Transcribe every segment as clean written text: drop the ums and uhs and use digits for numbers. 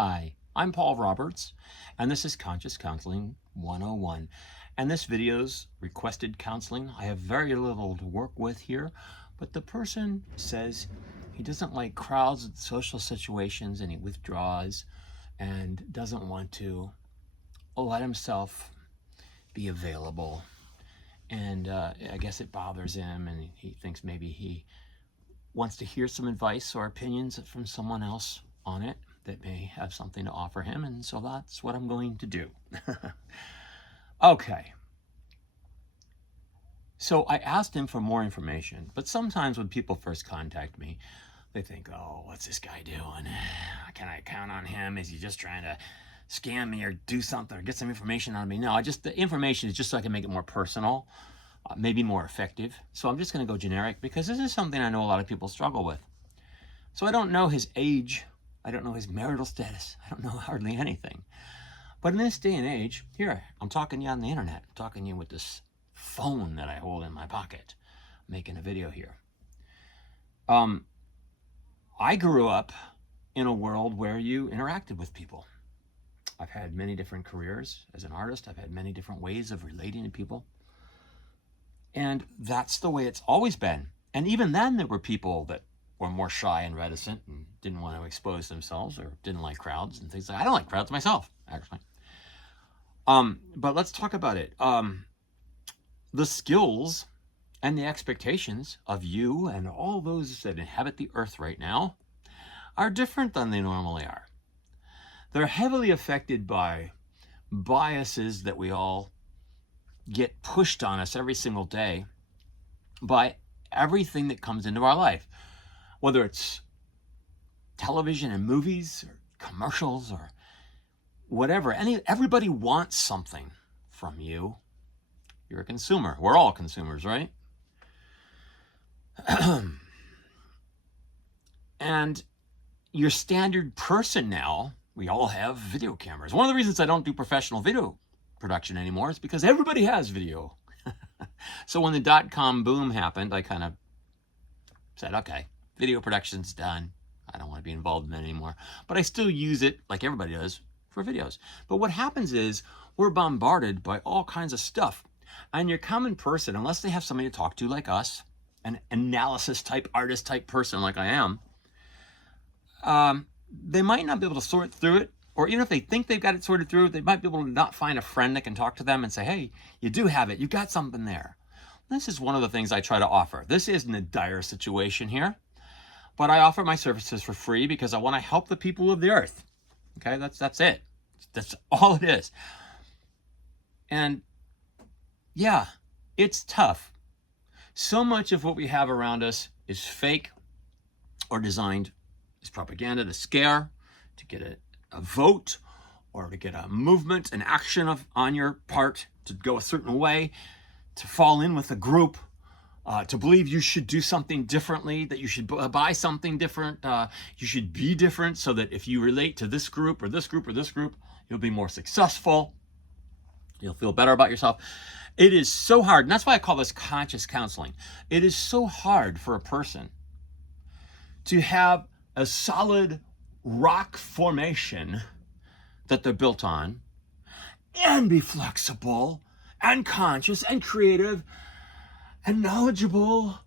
Hi, I'm Paul Roberts, and this is Conscious Counseling 101. And this video's requested counseling. I have very little to work with here, but the person says he doesn't like crowds at social situations and he withdraws and doesn't want to let himself be available. And I guess it bothers him, and he thinks maybe he wants to hear some advice or opinions from someone else on it that may have something to offer him, and so that's what I'm going to do. Okay. So I asked him for more information, but sometimes when people first contact me, they think, oh, what's this guy doing? Can I count on him? Is he just trying to scam me or do something or get some information on me? No, the information is just so I can make it more personal, maybe more effective. So I'm just going to go generic because this is something I know a lot of people struggle with. So I don't know his age. I don't know his marital status. I don't know hardly anything. But in this day and age, here, I'm talking to you on the internet. I'm talking to you with this phone that I hold in my pocket, making a video here. I grew up in a world where you interacted with people. I've had many different careers as an artist. I've had many different ways of relating to people. And that's the way it's always been. And even then, there were people that were more shy and reticent and didn't want to expose themselves or didn't like crowds and things like that. I don't like crowds myself, actually. But let's talk about it. The skills and the expectations of you and all those that inhabit the earth right now are different than they normally are. They're heavily affected by biases that we all get pushed on us every single day by everything that comes into our life, whether it's television and movies or commercials or whatever. Everybody wants something from you. You're a consumer. We're all consumers, right? And your standard person now, we all have video cameras. One of the reasons I don't do professional video production anymore is because everybody has video. So when the dot-com boom happened, I kind of said, okay, video production's done. I don't want to be involved in that anymore. But I still use it like everybody does for videos. But what happens is we're bombarded by all kinds of stuff. And your common person, unless they have somebody to talk to like us, an analysis type, artist type person like I am, they might not be able to sort through it. Or even if they think they've got it sorted through, they might be able to not find a friend that can talk to them and say, hey, you do have it. You got something there. This is one of the things I try to offer. This isn't a dire situation here, but I offer my services for free because I want to help the people of the earth. Okay, that's it. That's all it is. And yeah, it's tough. So much of what we have around us is fake or designed as propaganda to scare, to get a vote, or to get a movement, an action on your part to go a certain way, to fall in with a group, to believe you should do something differently, that you should buy something different, you should be different so that if you relate to this group or this group or this group, you'll be more successful. You'll feel better about yourself. It is so hard, and that's why I call this conscious counseling. It is so hard for a person to have a solid rock formation that they're built on and be flexible and conscious and creative and knowledgeable,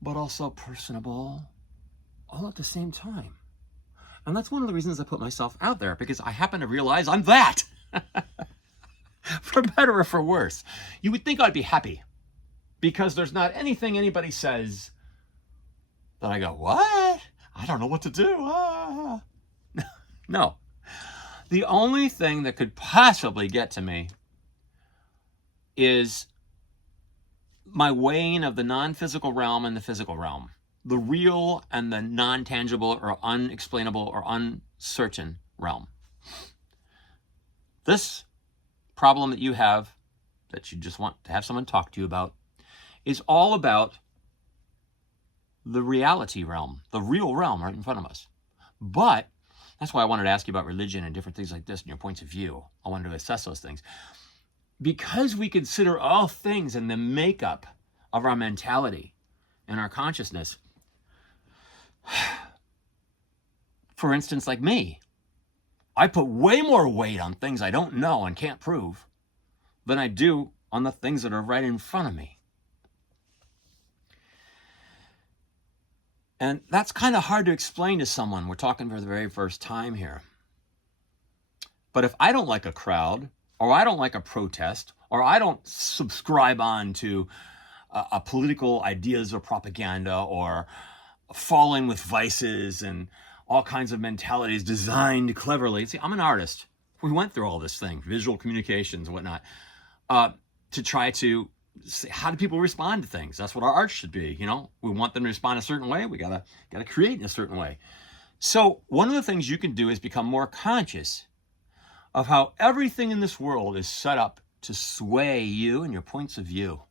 but also personable all at the same time. And that's one of the reasons I put myself out there, because I happen to realize I'm that. For better or for worse. You would think I'd be happy because there's not anything anybody says that I go, what? I don't know what to do. No. The only thing that could possibly get to me is my weighing of the non-physical realm and the physical realm, the real and the non-tangible or unexplainable or uncertain realm. This problem that you have, that you just want to have someone talk to you about, is all about the reality realm, the real realm right in front of us. But that's why I wanted to ask you about religion and different things like this and your points of view. I wanted to assess those things. Because we consider all things in the makeup of our mentality and our consciousness. For instance, like me, I put way more weight on things I don't know and can't prove than I do on the things that are right in front of me. And that's kind of hard to explain to someone. We're talking for the very first time here. But if I don't like a crowd, or I don't like a protest, or I don't subscribe on to a political ideas or propaganda, or fall in with vices and all kinds of mentalities designed cleverly. See, I'm an artist. We went through all this thing, visual communications and whatnot, to try to see how do people respond to things. That's what our art should be. You know, we want them to respond a certain way. We gotta create in a certain way. So one of the things you can do is become more conscious of how everything in this world is set up to sway you and your points of view.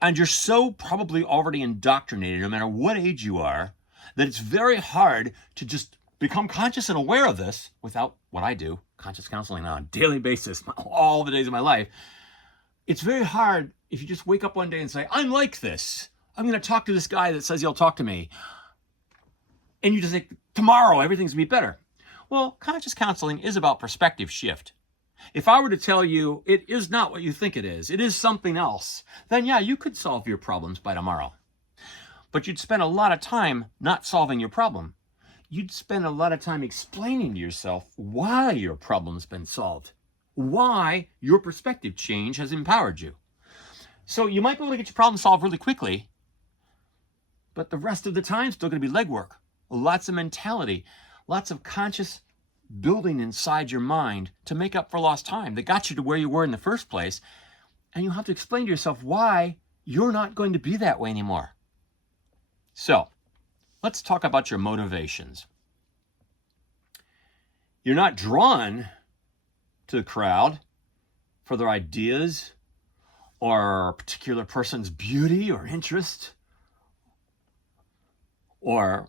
And you're so probably already indoctrinated, no matter what age you are, that it's very hard to just become conscious and aware of this without what I do, conscious counseling on a daily basis, all the days of my life. It's very hard if you just wake up one day and say, I'm like this. I'm going to talk to this guy that says he'll talk to me. And you just think, tomorrow everything's going to be better. Well, conscious counseling is about perspective shift. If I were to tell you it is not what you think it is something else, then yeah, you could solve your problems by tomorrow. But you'd spend a lot of time not solving your problem. You'd spend a lot of time explaining to yourself why your problem's been solved, why your perspective change has empowered you. So you might be able to get your problem solved really quickly, but the rest of the time is still going to be legwork, lots of mentality, lots of conscious building inside your mind to make up for lost time that got you to where you were in the first place. And you'll have to explain to yourself why you're not going to be that way anymore. So let's talk about your motivations. You're not drawn to the crowd for their ideas or a particular person's beauty or interest or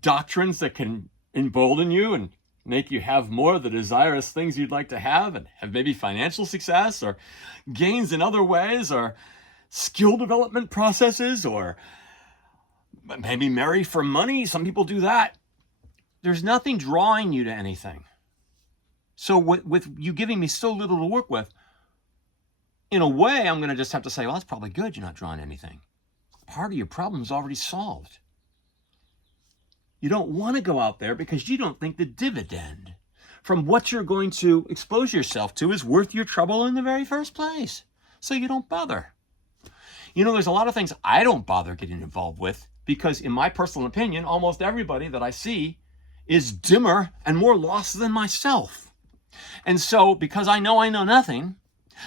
doctrines that can embolden you and make you have more of the desirous things you'd like to have and have maybe financial success or gains in other ways or skill development processes or maybe marry for money. Some people do that. There's nothing drawing you to anything. So with you giving me so little to work with, in a way, I'm going to just have to say, well, that's probably good you're not drawing anything. Part of your problem is already solved. You don't want to go out there because you don't think the dividend from what you're going to expose yourself to is worth your trouble in the very first place. So you don't bother. You know, there's a lot of things I don't bother getting involved with because in my personal opinion, almost everybody that I see is dimmer and more lost than myself. And so because I know nothing,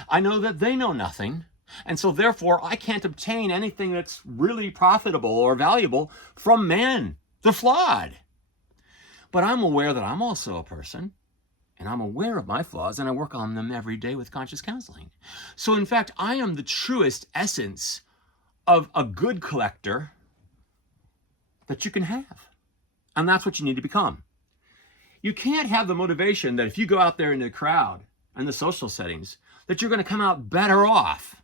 I know that they know nothing. And so therefore I can't obtain anything that's really profitable or valuable from man. They're flawed. But I'm aware that I'm also a person, and I'm aware of my flaws, and I work on them every day with conscious counseling. So in fact, I am the truest essence of a good collector that you can have. And that's what you need to become. You can't have the motivation that if you go out there in the crowd and the social settings, that you're going to come out better off.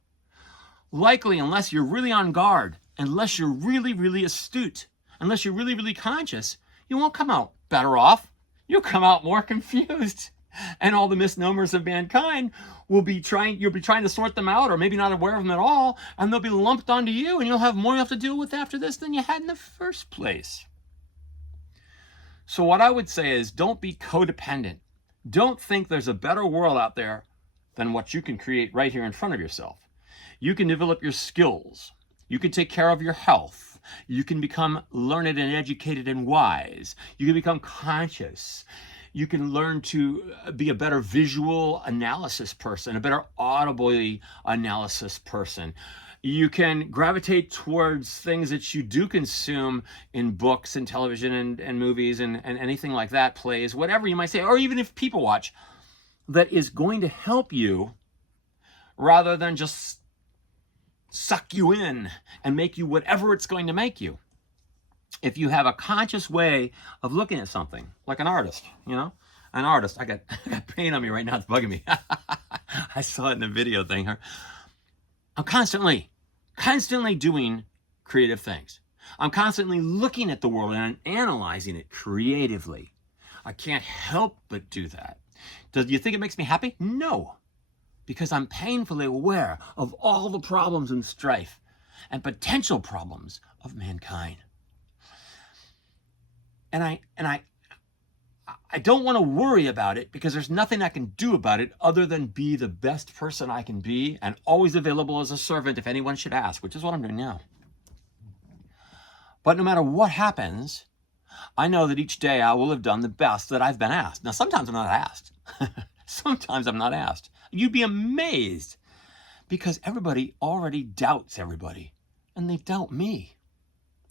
Likely, unless you're really on guard, unless you're really, really astute, unless you're really, really conscious, you won't come out better off. You'll come out more confused. And all the misnomers of mankind you'll be trying to sort them out, or maybe not aware of them at all, and they'll be lumped onto you, and you'll have more you have to deal with after this than you had in the first place. So what I would say is don't be codependent. Don't think there's a better world out there than what you can create right here in front of yourself. You can develop your skills. You can take care of your health. You can become learned and educated and wise. You can become conscious. You can learn to be a better visual analysis person, a better audibly analysis person. You can gravitate towards things that you do consume in books and television and movies and anything like that, plays, whatever you might say, or even if people watch, that is going to help you rather than just suck you in and make you whatever it's going to make you. If you have a conscious way of looking at something, like an artist, an artist, I got paint on me right now, it's bugging me. I saw it in the video thing. I'm constantly doing creative things. I'm constantly looking at the world and analyzing it creatively. I can't help but do that. Do you think it makes me happy? No, because I'm painfully aware of all the problems and strife and potential problems of mankind. And I don't want to worry about it because there's nothing I can do about it other than be the best person I can be and always available as a servant if anyone should ask, which is what I'm doing now. But no matter what happens, I know that each day I will have done the best that I've been asked. Now, sometimes I'm not asked. Sometimes I'm not asked. You'd be amazed because everybody already doubts everybody, and they doubt me.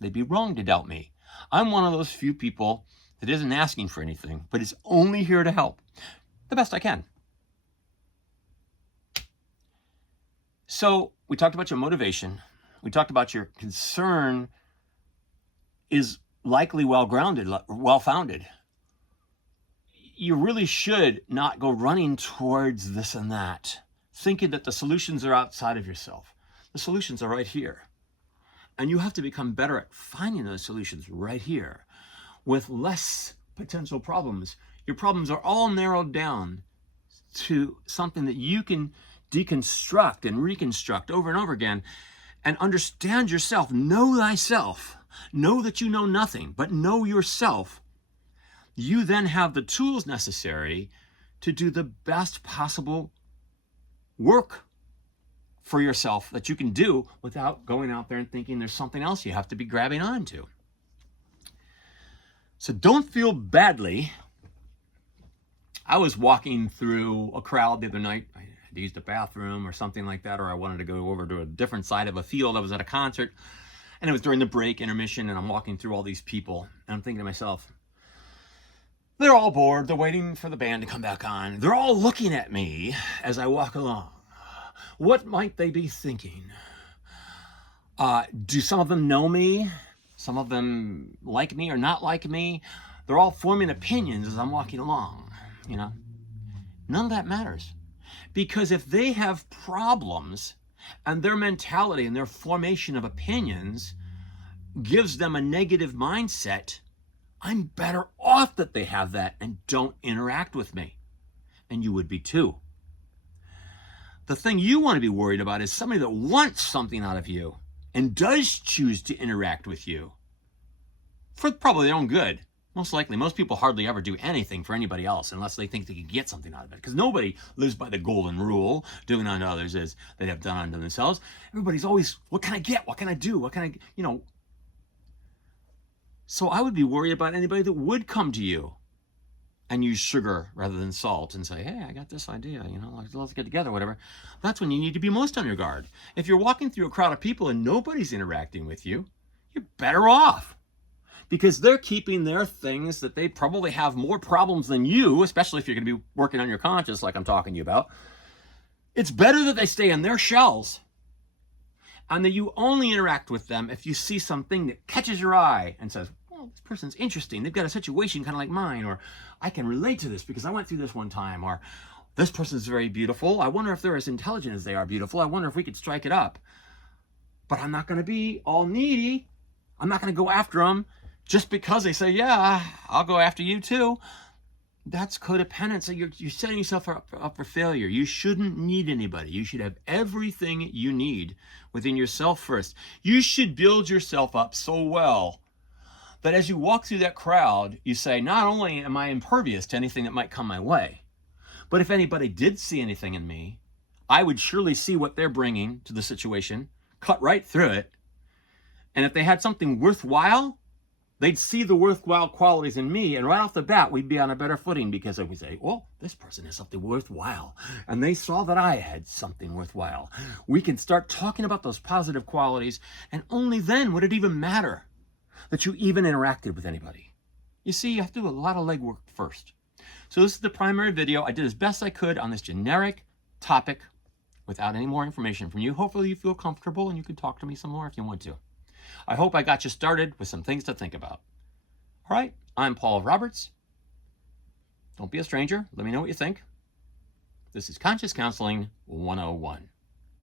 They'd be wrong to doubt me. I'm one of those few people that isn't asking for anything, but is only here to help the best I can. So we talked about your motivation. We talked about your concern is likely well-grounded, well-founded. You really should not go running towards this and that, thinking that the solutions are outside of yourself. The solutions are right here. And you have to become better at finding those solutions right here with less potential problems. Your problems are all narrowed down to something that you can deconstruct and reconstruct over and over again and understand yourself. Know thyself. Know that you know nothing, but know yourself. You then have the tools necessary to do the best possible work for yourself that you can do without going out there and thinking there's something else you have to be grabbing onto. So don't feel badly. I was walking through a crowd the other night. I had to use the bathroom or something like that, or I wanted to go over to a different side of a field. I was at a concert, and it was during the break, intermission, and I'm walking through all these people, and I'm thinking to myself, they're all bored. They're waiting for the band to come back on. They're all looking at me as I walk along. What might they be thinking? Do some of them know me? Some of them like me or not like me? They're all forming opinions as I'm walking along, you know? None of that matters. Because if they have problems and their mentality and their formation of opinions gives them a negative mindset, I'm better off that they have that and don't interact with me. And you would be too. The thing you want to be worried about is somebody that wants something out of you and does choose to interact with you for probably their own good. Most likely, most people hardly ever do anything for anybody else unless they think they can get something out of it. Because nobody lives by the golden rule, doing unto others as they have done unto themselves. Everybody's always, what can I get? What can I do? What can I, So I would be worried about anybody that would come to you and use sugar rather than salt and say, hey, I got this idea, let's get together, whatever. That's when you need to be most on your guard. If you're walking through a crowd of people and nobody's interacting with you, you're better off because they're keeping their things that they probably have more problems than you, especially if you're going to be working on your conscience like I'm talking to you about. It's better that they stay in their shells and that you only interact with them if you see something that catches your eye and says, this person's interesting. They've got a situation kind of like mine, or I can relate to this because I went through this one time, or this person's very beautiful. I wonder if they're as intelligent as they are beautiful. I wonder if we could strike it up. But I'm not going to be all needy. I'm not going to go after them just because they say, yeah, I'll go after you too. That's codependence. You're setting yourself up for failure. You shouldn't need anybody. You should have everything you need within yourself first. You should build yourself up so well that as you walk through that crowd, you say, not only am I impervious to anything that might come my way, but if anybody did see anything in me, I would surely see what they're bringing to the situation, cut right through it. And if they had something worthwhile, they'd see the worthwhile qualities in me. And right off the bat, we'd be on a better footing because we say, well, this person has something worthwhile. And they saw that I had something worthwhile. We can start talking about those positive qualities. And only then would it even matter that you even interacted with anybody. You see, you have to do a lot of legwork first. So this is the primary video. I did as best I could on this generic topic without any more information from you. Hopefully you feel comfortable and you can talk to me some more if you want to. I hope I got you started with some things to think about. All right, I'm Paul Roberts. Don't be a stranger. Let me know what you think. This is Conscious Counseling 101.